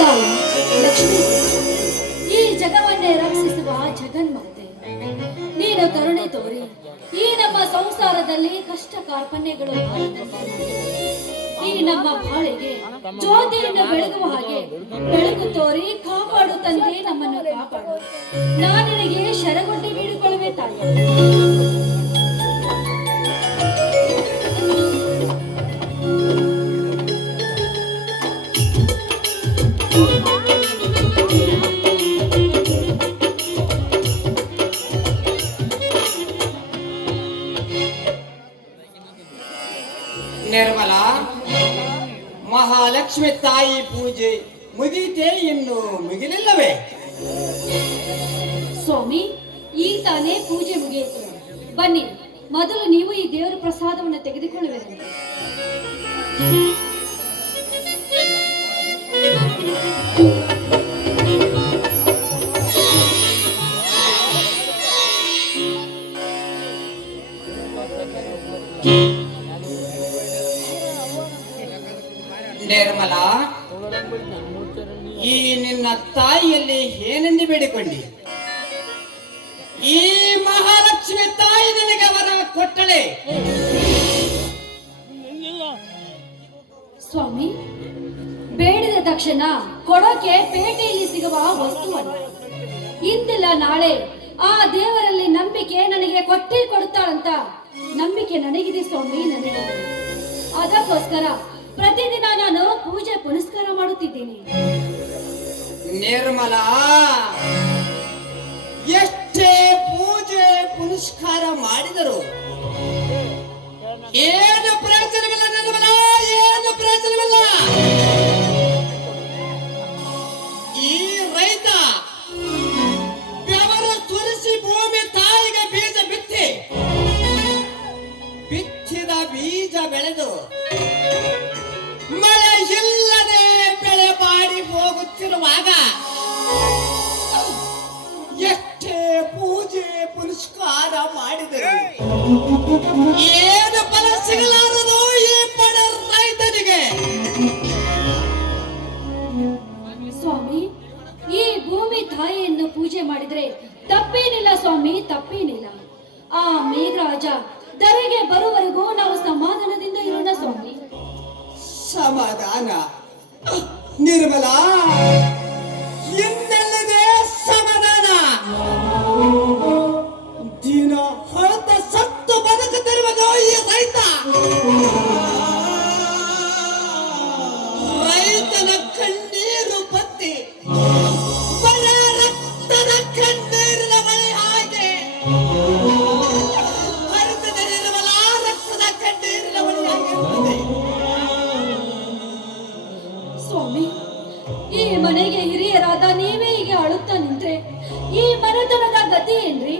ತಾಯಿ ಲಕ್ಷ್ಮೀ, ಈ ಜಗವನ್ನೇ ರಕ್ಷಿಸುವ ಜಗನ್ಮಾತೆ, ನೀನು ಕರುಣೆ ತೋರಿ ಈ ನಮ್ಮ ಸಂಸಾರದಲ್ಲಿ ಕಷ್ಟ ಕಾರ್ಪಣ್ಯಗಳು ಈ ನಮ್ಮ ಬಾಳಿಗೆ ಜ್ಯೋತಿಯನ್ನು ಬೆಳಗುವ ಹಾಗೆ ಬೆಳಕು ತೋರಿ ಕಾಪಾಡು ತಂದೆ, ನಮ್ಮನ್ನು ಕಾಪಾಡು. ನಾನಿನಗೆ ಶರಗೊಡ್ಡಿ ಬೇಡಿಕೊಳ್ಳುವೆ ತಾಯಿ. ನಿರ್ಮಲ, ಮಹಾಲಕ್ಷ್ಮಿ ತಾಯಿ ಪೂಜೆ ಮುಗಿತೇ ಇನ್ನು ಮುಗಿಲಿಲ್ಲವೇ? ಸ್ವಾಮಿ, ಈ ತಾನೇ ಪೂಜೆ ಮುಗಿಯಿತು. ಬನ್ನಿ, ಮೊದಲು ನೀವು ಈ ದೇವರ ಪ್ರಸಾದವನ್ನು ತೆಗೆದುಕೊಳ್ಳುವಿರಿ. ನಿರ್ಮಲ, ಈ ನಿನ್ನ ತಾಯಿಯಲ್ಲಿ ಏನೆಂದು ಬೇಡಿಕೊಂಡಿ? ಈ ಮಹಾಲಕ್ಷ್ಮಿ ತಾಯಿ ನನಗೆ ವರ ಕೊಟ್ಟಳೆ. ಸ್ವಾಮಿ, ಬೇಡಿದ ತಕ್ಷಣ ಕೊಡೋಕೆ ಪೇಟೆಯಲ್ಲಿ ಸಿಗುವ ವಸ್ತುವಲ್ಲ. ಇಂದಿಲ್ಲ ನಾಳೆ ಆ ದೇವರಲ್ಲಿ ನಂಬಿಕೆ ನನಗೆ ಕೊಟ್ಟೇ ಕೊಡುತ್ತಾಳಂತ ನಂಬಿಕೆ ನನಗಿದೆ ಸ್ವಾಮಿ. ನನಗೆ ಅದಕ್ಕೋಸ್ಕರ ಪ್ರತಿದಿನ ನಾನು ಪೂಜೆ ಪುನಸ್ಕಾರ ಮಾಡುತ್ತಿದ್ದೇನೆ. ನಿರ್ಮಲ, ಎಷ್ಟೇ ಪೂಜೆ ಪುನಸ್ಕಾರ ಮಾಡಿದರು ಏನು ಪ್ರಯೋಜನವಿಲ್ಲ. ನಿರ್ಮಲ, ಏನು ಪ್ರಯೋಜನವಿಲ್ಲ. ಈ ರೈತ ಬೆವರು ಸುರಿಸಿ ಭೂಮಿ ತಾಯಿಗೆ ಬೀಜ ಬಿತ್ತಿದ ಬೀಜ ಬೆಳೆದು ಮಳೆ ಇಲ್ಲದೆ ಬೆಳೆ ಬಾಡಿ ಹೋಗುತ್ತಿರುವಾಗ ಎಷ್ಟೇ ಪೂಜೆ ಪುನಸ್ಕಾರ ಮಾಡಿದರು ಏನು ಫಲ ಸಿಗಲಾರದು ಈ ಬಡ ರೈತನಿಗೆ. ಸ್ವಾಮಿ, ಈ ಭೂಮಿ ತಾಯಿಯನ್ನು ಪೂಜೆ ಮಾಡಿದ್ರೆ ತಪ್ಪೇನಿಲ್ಲ ಸ್ವಾಮಿ, ತಪ್ಪೇನಿಲ್ಲ. ಆ ಮೇಘರಾಜ ಧರೆಗೆ ಬರುವವರೆಗೂ ನಾವು ಸಮಾಧಾನದಿಂದ ಇರೋಣ ಸ್ವಾಮಿ. ಸಮಾಧಾನ? ನಿರ್ಮಲ, ಇನ್ನೆಲ್ಲದೆ ಸಮಾಧಾನ? ದಿನ ಹೊರತ ಸತ್ತು ಬದುಕುತ್ತಿರುವುದು ಈ ರೈತ. ರೈತನ ಕಣ್ಣೀರು ಬತ್ತಿ ಬಳೆ ರಕ್ತದ ಕಣ್ಣೀರಿನ ಮಳೆ ಹಾಗೆ ಹರಿತದ ನಿರ್ಮಲ, ರಕ್ತದ ಕಣ್ಣೀರಿನ ಮಳೆ ಆಗಿರುತ್ತದೆ. ಸ್ವಾಮಿ, ಈ ಮನೆಗೆ ಹಿರಿಯರಾದ ನೀವೇ ಹೀಗೆ ಅಳುತ್ತಾ ನಿಂತ್ರೆ ಈ ಮನೆತನದ ಗತಿ ಏನ್ರಿ?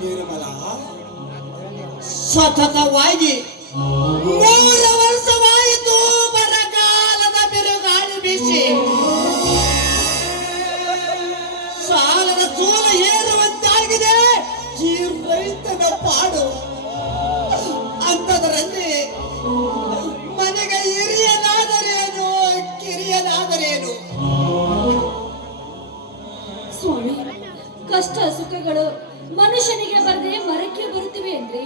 ನಿರ್ಮಲ, ಸತತವಾಗಿ 3 ವರ್ಷವಾಯಿತು ಬರಗಾಲದ ಬಿರುಗಾಳಿ ಬೀಸಿ ಸಾಲದ ಸೂಲ ಏರುವಂತಾಗಿದೆ ಈ ರೈತನ ಪಾಡು. ಅಂಥದರಲ್ಲಿ ಮನೆಗೆ ಹಿರಿಯನಾದರೇನು, ಕಿರಿಯನಾದರೇನು? ಸ್ವಾಮಿ, ಕಷ್ಟ ಸುಖಗಳು ಮನುಷ್ಯನಿಗೆ ಬರದೆ ಮರಕ್ಕೆ ಬರುತ್ತಿವೆ ಏನ್ರಿ?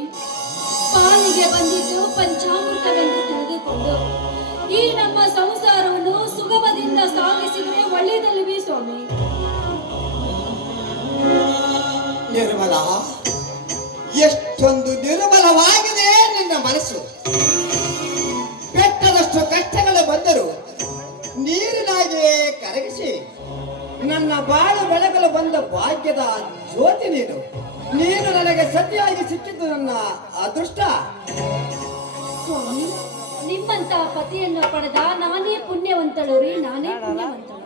ಪಾಲಿಗೆ ಬಂದಿದ್ದು ಪಂಚಾಮೃತವೆಂದು ತಿಳಿದುಕೊಂಡು ಈ ನಮ್ಮ ಸಂಸಾರವನ್ನು ಸುಗಮದಿಂದ ಸಾಗಿಸಿದರೆ ಒಳ್ಳೆಯದಲ್ಲವೇ ಸ್ವಾಮಿ? ನಿರ್ಮಲ, ಎಷ್ಟೊಂದು ನಿರ್ಮಲವಾಗಿದೆ ನಿನ್ನ ಮನಸ್ಸು. ಬೆಟ್ಟದಷ್ಟು ಕಷ್ಟಗಳು ಬಂದರು ನೀರಿನಾಗೆ ಕರಗಿಸಿ ನನ್ನ ಬಾಳು ಬೆಳಗಲು ಬಂದ ಭಾಗ್ಯದ ಜ್ಯೋತಿ ನೀನು. ನೀನು ನನಗೆ ಸತಿಯಾಗಿ ಸಿಕ್ಕಿದ್ದು ನನ್ನ ಅದೃಷ್ಟ. ಸ್ವಾಮಿ, ನಿಮ್ಮಂತ ಪತಿಯನ್ನು ಪಡೆದ ನಾನೇ ಪುಣ್ಯವಂತಳು ರೀ, ನಾನೇ ಪುಣ್ಯವಂತಳು.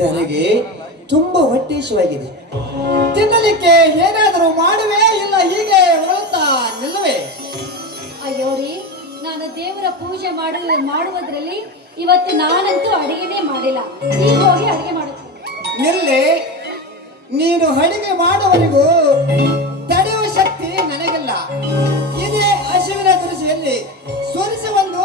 ನನಗೆ ತುಂಬಾ ಹೊಟ್ಟೆಶವಾಗಿದೆ. ತಿನ್ನಲಿಕ್ಕೆ ಏನಾದರೂ ಮಾಡುವೆ, ಇಲ್ಲ ಹೀಗೆ ಹೊರತಾ ನಿಲ್ಲುವೆ? ಅಯ್ಯೋ ರೀ, ನಾನು ದೇವರ ಪೂಜೆ ಮಾಡುವುದರಲ್ಲಿ ಇವತ್ತು ನಾನಂತೂ ಅಡಿಗೆನೇ ಮಾಡಿಲ್ಲ. ಈಗ ಹೋಗಿ ಅಡಿಗೆ ಮಾಡುತ್ತೇನೆ. ನಿಲ್ಲಿ, ನೀನು ಅಡಿಗೆ ಮಾಡುವವರೆಗೂ ತಡೆಯುವ ಶಕ್ತಿ ನನಗಿಲ್ಲ. ಇದೇ ಹಸುವಿನ ತುಳಸಿಯಲ್ಲಿ ಸುರಿಸಿ ಒಂದು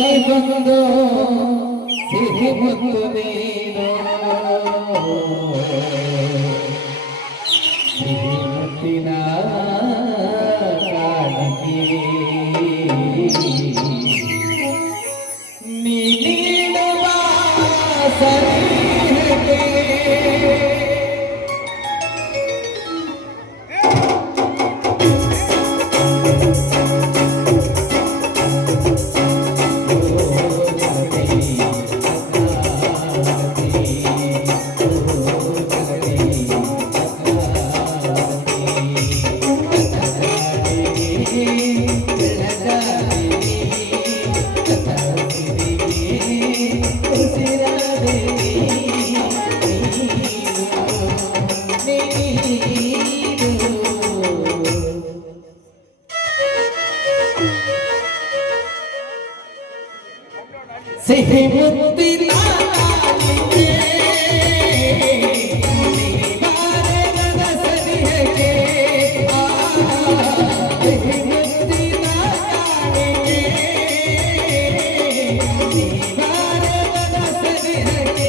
ಬಳಿ ಬಂದು ಸಿಹಿ ಮುತ್ತು ನೀನು ಸಿಹಿ ಮುತ್ತಿನ ಕಾಣಿಕೆ ನೀ ನೀಡುವ ಸನಿಹಕ್ಕೆ ಸಿಹಿ ಮುತ್ತಿನ ಕಾಣಿಕೆ ನೀನಾರದ ಸನಿಹಕ್ಕೆ ಸಿಹಿ ಮುತ್ತಿನ ಕಾಣಿಕೆ ನೀನಾರದ ಸನಿಹಕ್ಕೆ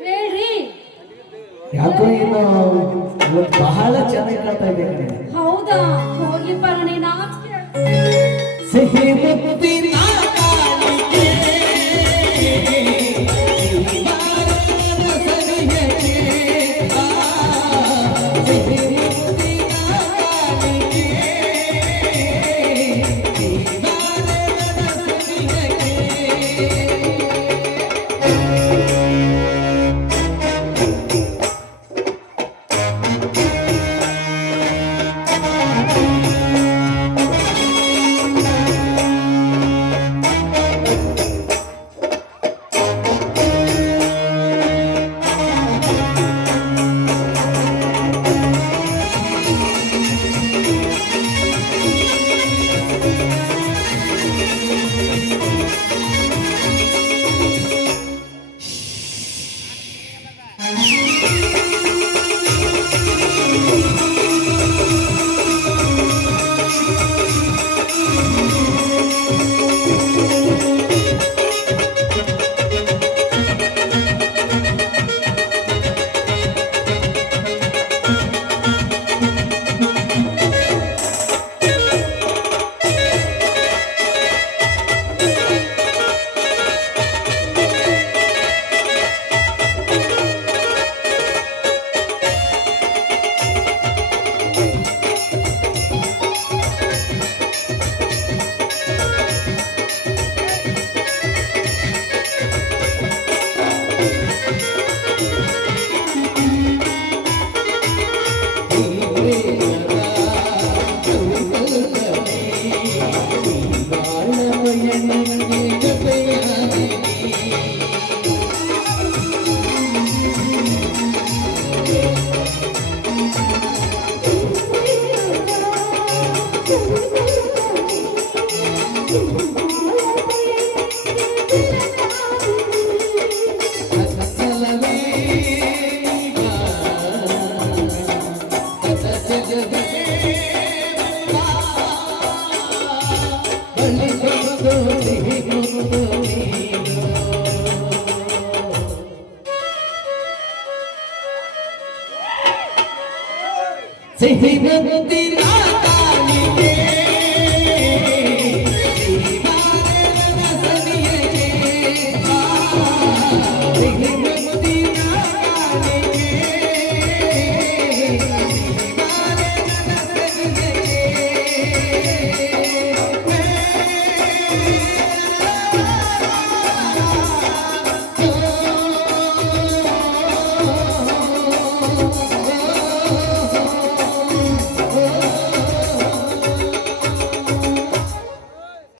ಹೇಳ್ರಿ. ಯಾಕೋ ಇನ್ನು ಇವತ್ತು ಬಹಳ ಚೆನ್ನಾಗಿ ಕಾಣ್ತಾ ಇದೆ ಕಣೆ. ಹೌದಾ? ಹೋಗಿ ಬರೋಣ, ನಾಚಿಕೆ. ಸಿಹಿ ಮುತ್ತಿನ ಕಾಣಿಕೆ ನೀನಾರದ ಸನಿಹಕ್ಕೆ ಸಿಹಿ ಮುತ್ತಿನ ಕಾಣಿಕೆ ನೀನಾರದ ಸನಿಹಕ್ಕೆ ಸಿಹಿ ಮುತ್ತಿನ